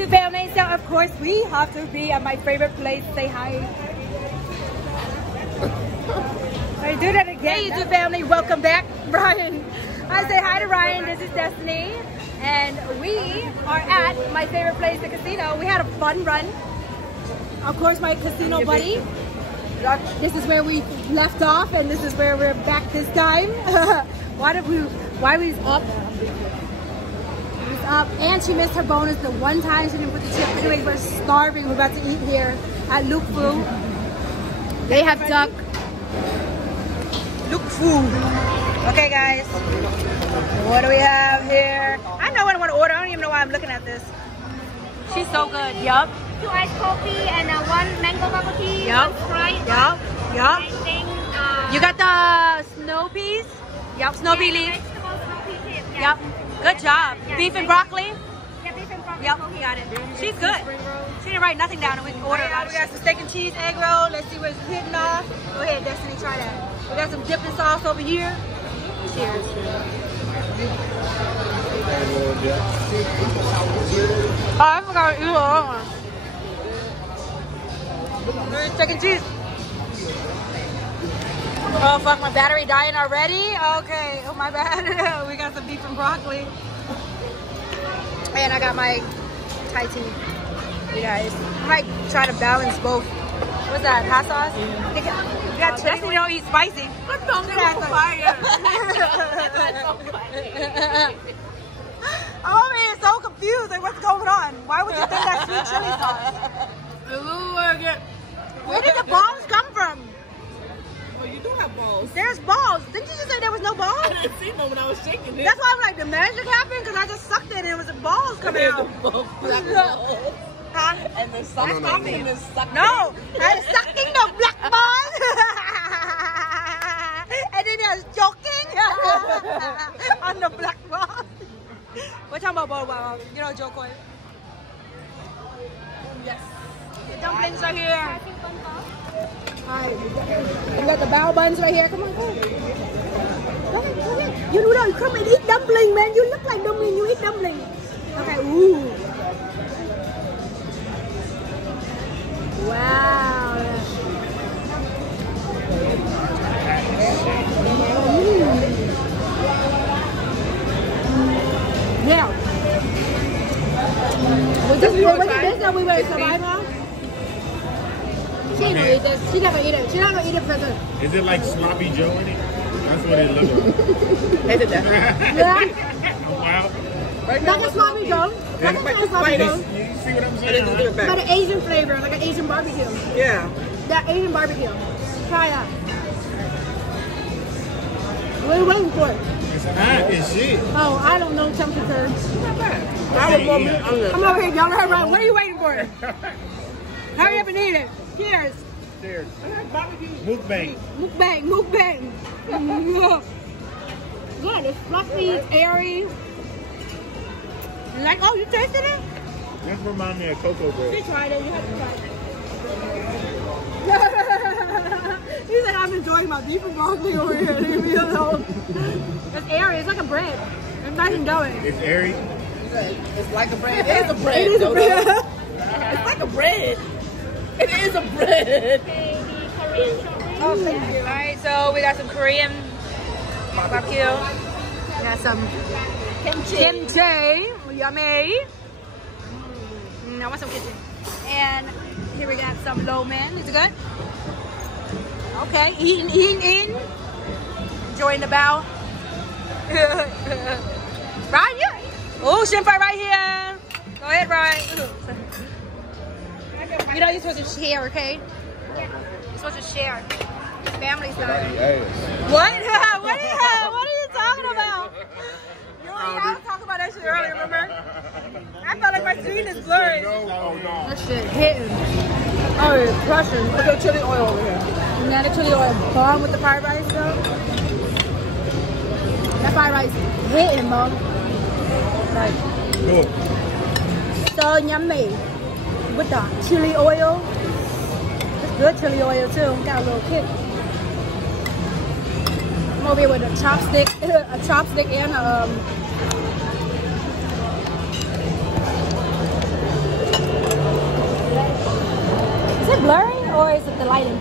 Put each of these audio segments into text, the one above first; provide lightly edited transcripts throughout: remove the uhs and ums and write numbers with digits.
YouTube family, so of course we have to be at my favorite place. Say hi. I do that again. Hey YouTube family, welcome back. Ryan. I say hi to Ryan. This is Destiny. And we are at my favorite place, the casino. We had a fun run. Of course, my casino buddy. This is where we left off, and this is where we're back this time. Why we up? Up, and she missed her bonus the one time she didn't put the chip. Anyway, we're starving. We're about to eat here at Luke Fu. They have duck. Luke Fu. Okay, guys. What do we have here? I know what I want to order. I don't even know why I'm looking at this. She's so good. Yup. 2 iced coffee and 1 mango bubble tea. Yup. 1 Sprite. Yup. Yup. I think, you got the snow peas? Yup. Snow pea leaf. Vegetable snow pea tip. Yup. Good job. Yeah, Beef and broccoli? Yeah, beef and broccoli. Yep, you got it. She's good. She didn't write nothing down and we can order it. We got some steak and cheese egg roll. Let's see what's hitting off. Go ahead, Destiny, try that. We got some dipping sauce over here. Cheers. Oh, I forgot to eat all one. Steak and cheese. Oh fuck, my battery dying already? Okay, oh my bad. We got some beef and broccoli. And I got my Thai tea. You guys, I might try to balance both. What's that, hot sauce? You got Destiny don't eat spicy. What's on fire? Oh man, so confused. Like, what's going on? Why would you think that's sweet chili sauce? Where did the balls come from? Oh, you do have balls. There's balls. Didn't you just say there was no balls? I didn't see them when I was shaking it. That's why I'm like, the magic happened because I just sucked it and it was the balls coming out. Huh? And the sucking is sucking. No, I'm sucking the black balls. And then I was joking on the black balls. We're talking about ball, you know, joke on. Yes. The dumplings are here. Alright, we got the bao buns right here. Come on, go ahead. Go ahead. You know, you come and eat dumpling, man. You look like dumpling. You eat dumpling. Okay, ooh. Wow. Yeah. Was this that we were surviving? She don't eat this. She never eat it. She's not gonna eat it for the. Is it like sloppy Joe in it? That's what it looks like. Is it that? Yeah. Wow. Right Like a sloppy Joe. Like a sloppy Joe. You see what I'm saying? But an Asian flavor, like an Asian barbecue. Yeah. That Asian barbecue. Try that. What are you waiting for? It's hot as shit. Oh, I don't know temperature. Not bad. I'm over here yelling at her. What are you waiting for? Hurry up and eat it. Cheers. Cheers. Mukbang. Mukbang. Mukbang. Good. It's fluffy. It's airy. Like, oh, you tasted it? This reminds me of cocoa bread. She tried it. You have to try it. He said, I'm enjoying my beef and broccoli over here. Leave me alone. It's airy. It's like a bread. It's nice and doughy. It's airy. It's like a bread. It is a bread. It is a bread. It's like a bread. It is a bread. Oh, thank you. Alright, so we got some Korean barbecue. We got some kimchi. Yummy. I want some kimchi. And here we got some lo mein. Is it good? Okay, eating. Enjoying the bao. Ryan, you. Oh, shrimp fry right here. Go ahead, Ryan. You know you're supposed to share, okay? You're supposed to share. Family style. What? What are you talking about? You and I was talking about that shit earlier, remember? I felt like my screen is blurry. That shit hitting. Oh, it's crushing. Look at chili oil over here. And then the chili oil bomb with the fried rice, though. That fried rice hitting, mom. Like, so yummy. With the chili oil. It's good chili oil too. Got a little kick. I'm over here with a chopstick and a biting.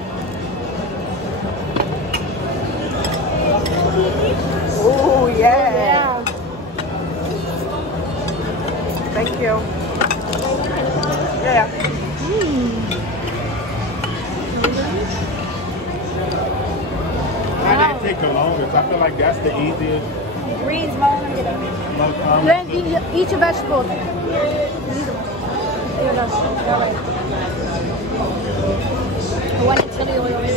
Oh, yeah. Yeah. Thank you. Yeah. Why did it take the longest? I feel like that's the easiest. Greens, Mom. I'm gonna get them. Eat your vegetables. Eat them. Here you go. All right. I want the chili oil in it.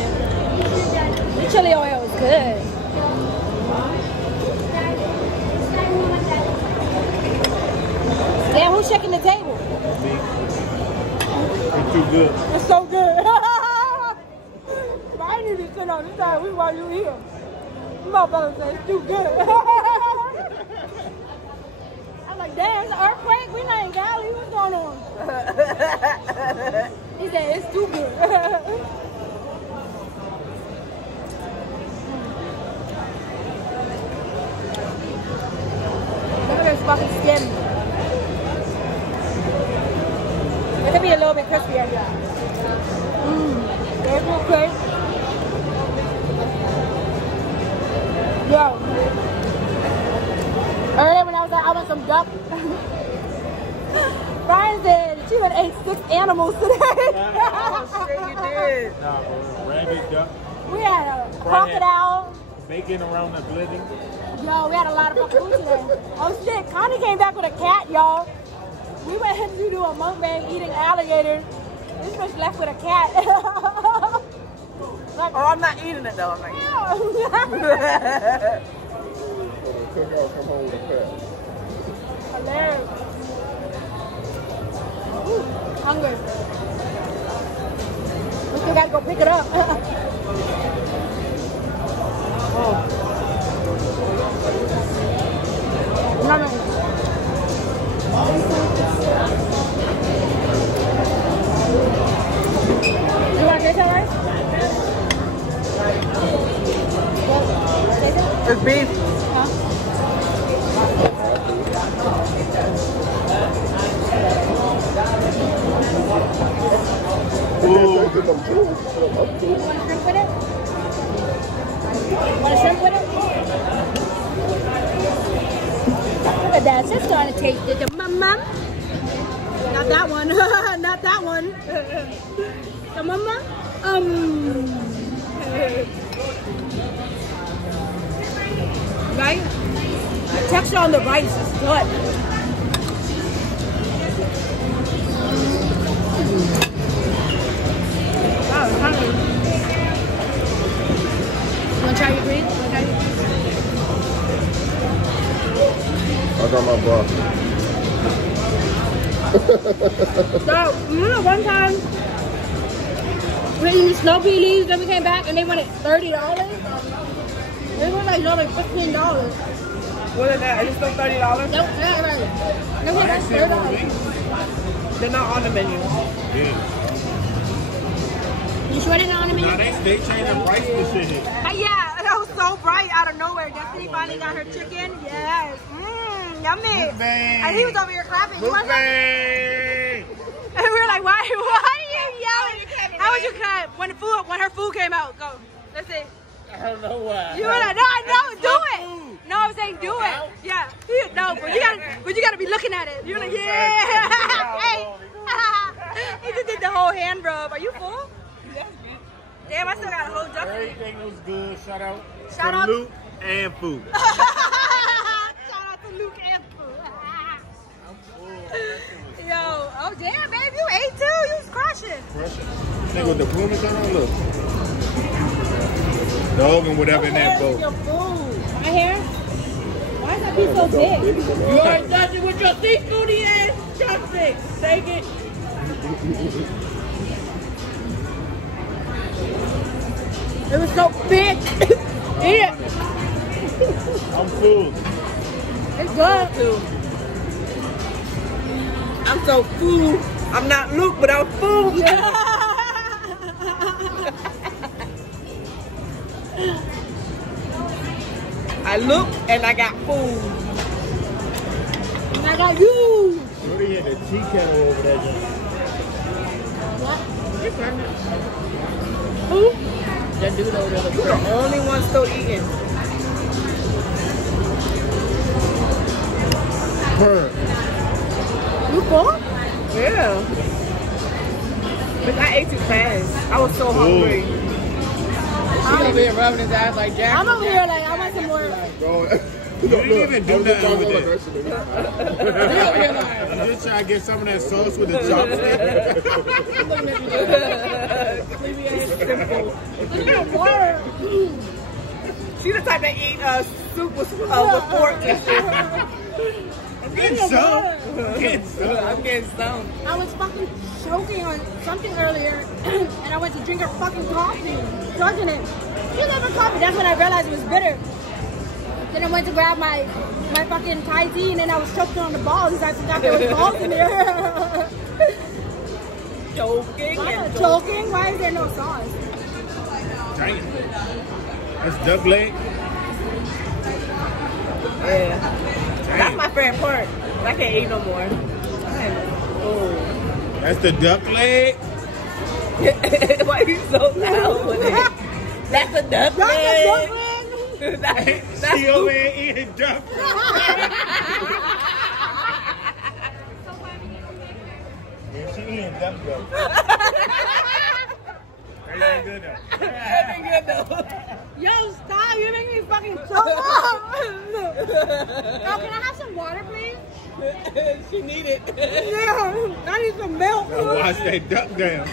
The chili oil is good. Damn, who's checking the table? It's too good. It's so good. I need to sit on this side while you here. My brother said it's too good. I'm like, damn, it's an earthquake? We not in Cali. What's going on? He said it's too good. Look at this fucking skin. It could be a little bit crispier. There's no crisp. Yo. Earlier when I was out, I want some duck. Brian said she would ate 6 animals today. Oh, shit, you did. Nah, bro. Rabbit, duck. We had a crocodile. Bacon around the blizzard. Yo, we had a lot of fucking food today. Oh shit, Connie came back with a cat, y'all. We went to do a mukbang eating alligators. This bitch left with a cat. Like, Oh, I'm not eating it though. I'm not eating hilarious. Ooh, hungry. We still gotta go pick it up. Oh. No. You want to taste that rice? Taste it? It's beef. Huh? Ooh. Want a shrimp with it? Want a shrimp with it? Look at that. It's starting to taste it. Mama. Not that one. Not that one. The mama. Right? The texture on the rice is good. Wow, I'm hungry. You want to try your greens? I got my bra. So, remember one time we were eating snow pea leaves, then we came back and they wanted $30? They were like, no, like $15. What is that? Is it still $30? Nope, not right. They were like $30. They're not on the menu. Yeah. You sure they're not on the menu? Now they changed the price for shit. Yeah, that was so bright out of nowhere. Destiny finally got her chicken. Yes. Yummy. Mukbang. And he was over here clapping. Mukbang. And we were like, why are you yelling? How would you clap when her food came out? Go. Let's see. I don't know why. You were like, no, I know, do it. No, I'm saying do it. Yeah. No, but you gotta be looking at it. You're like, yeah. Hey. He just did the whole hand rub. Are you full? Damn, I still got a whole duck. Everything was good. Shout out Shout to out. Luke and Food. Shout out to Luke and Food. I'm full. Yo, oh damn, babe, you ate too. You was crushing. Nigga with the plumage on, look. Dog and whatever in that boat. Your food. My hair? Why is that piece so big? You already touched it with your seafoody ass chopsticks. Take it. It was so big. Eat it. I'm full. It's good. I'm so full. I'm not Luke, but I'm full. I look and I got food. And I got you. Shorty had a tea kettle over there. What? Who? That dude over there. You're the only one still eating. You full? Yeah. But I ate too fast. I was so hungry. She's over here rubbing his eyes like Jack. I'm over here like, I want some more. You didn't even do nothing with it. I'm just trying to get some of that sauce with the chopstick. She's the type that eat soup with pork and shit. I'm getting some. I'm getting some. I was fucking choking on something earlier, and I went to drink her fucking coffee, drugging it. You never coffee. That's when I realized it was bitter. Then I went to grab my fucking Thai tea, and then I was choking on the balls because I forgot there was balls in there. Choking and Choking? Why is there no sauce? Damn. That's duck leg. Yeah. That's my favorite part. I can't eat no more. Oh. That's the duck leg. Why are you so loud with it? That's a duck leg. That's She over here eating duck. Yeah, she eating duck though. Everything good though. Everything good though. Yo, stop! You make me fucking choke up. Yo, can I have some water, please? She need it. Yeah, I need some milk. Now watch that duck down.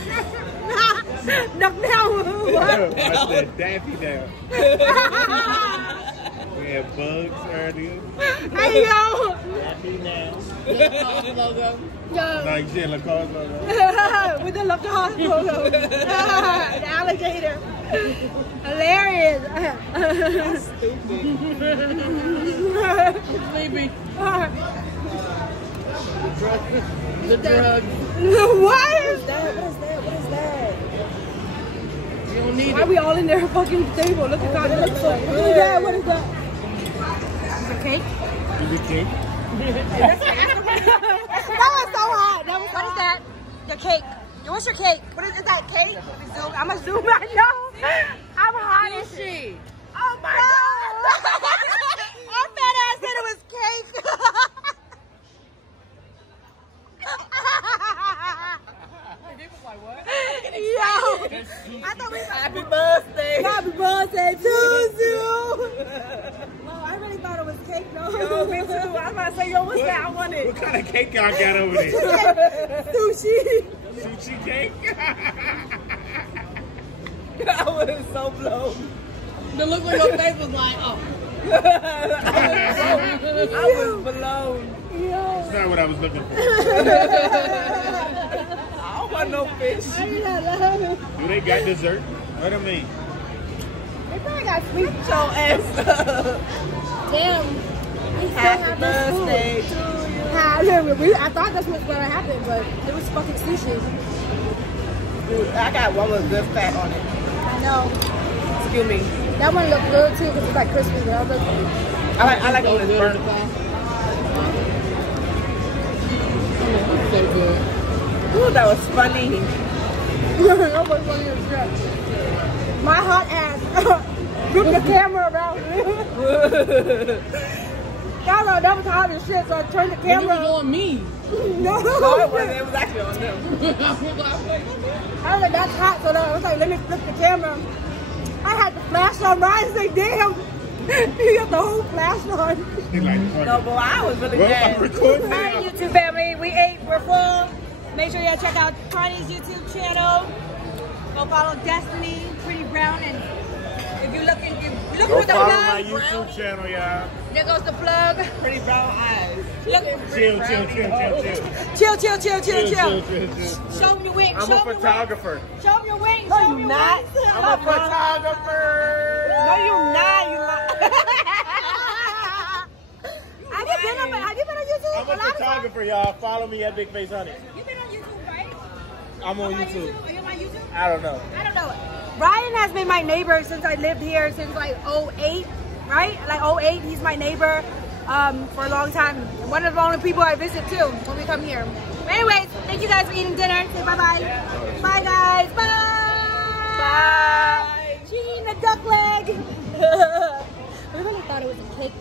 Duck down. Watch that daffy down. We had bugs earlier. Hey, yo. Daffy now. Logo. Yo. Like shit, Lacoste logo. With the Lacoste logo. The alligator. Hilarious. Stupid. Sleepy. The drugs. What is that? What is that? You don't need Why are we all in their fucking table? Look at God. It looks so good. What is that? Is it cake? Is it cake? That was so hot. What is that? The cake. What's your cake? What is that cake? I'm gonna zoom. I know. I'm hot as shit. Oh my God. Our fat ass said it was cake. People like, what? Yo. I thought we were Happy birthday. Happy birthday to you. Oh, I really thought it was cake though. Yo, me too. I was about to say, yo, what's that? I want it. What kind of cake y'all got over there? Sushi. Sushi cake? I was so blown. The look on your face was like, oh. I was blown. That's not what I was looking for. I don't want no fish. I did not love it. Do they got dessert? What do you mean? They probably got sweet. Your ass up. Damn. Happy birthday to you. I thought that's what's gonna happen, but it was fucking sushi. Dude, I got one with good fat on it. I know. Excuse me. That one looked good too because it's like crispy. But I I like it when it's burnt. So good. Ooh, that was funny. That was funny as shit. My hot ass ripped the camera around. That was hot as shit, so I turned the camera on me. No, No, it wasn't. It was actually on them. I was like, that's hot, so I was like, let me flip the camera. I had the flash on. Ryan's like, damn, you got the whole flash on. No, but I was really mad. All right, YouTube family, we ate, we're full. Make sure y'all check out Connie's YouTube channel. Go follow Destiny, Pretty Brown, and if you're looking Go for the follow plug, my YouTube channel, y'all. there goes the plug. Pretty brown eyes. Look, Chill. chill. Show them your wings. I'm a photographer. Show them your wings. No, Show them you your not. wings. I'm a photographer. No, you not. You not. Have you been on YouTube? I'm a photographer, y'all. Follow me at Big Face Honey. You've been on YouTube, right? I'm on YouTube. Are you on YouTube? I don't know. I don't know. Ryan has been my neighbor since I lived here since like 08, right? Like 08, he's my neighbor for a long time. One of the only people I visit too when we come here. But anyways, thank you guys for eating dinner. Say bye-bye. Bye. We really thought it was a cake.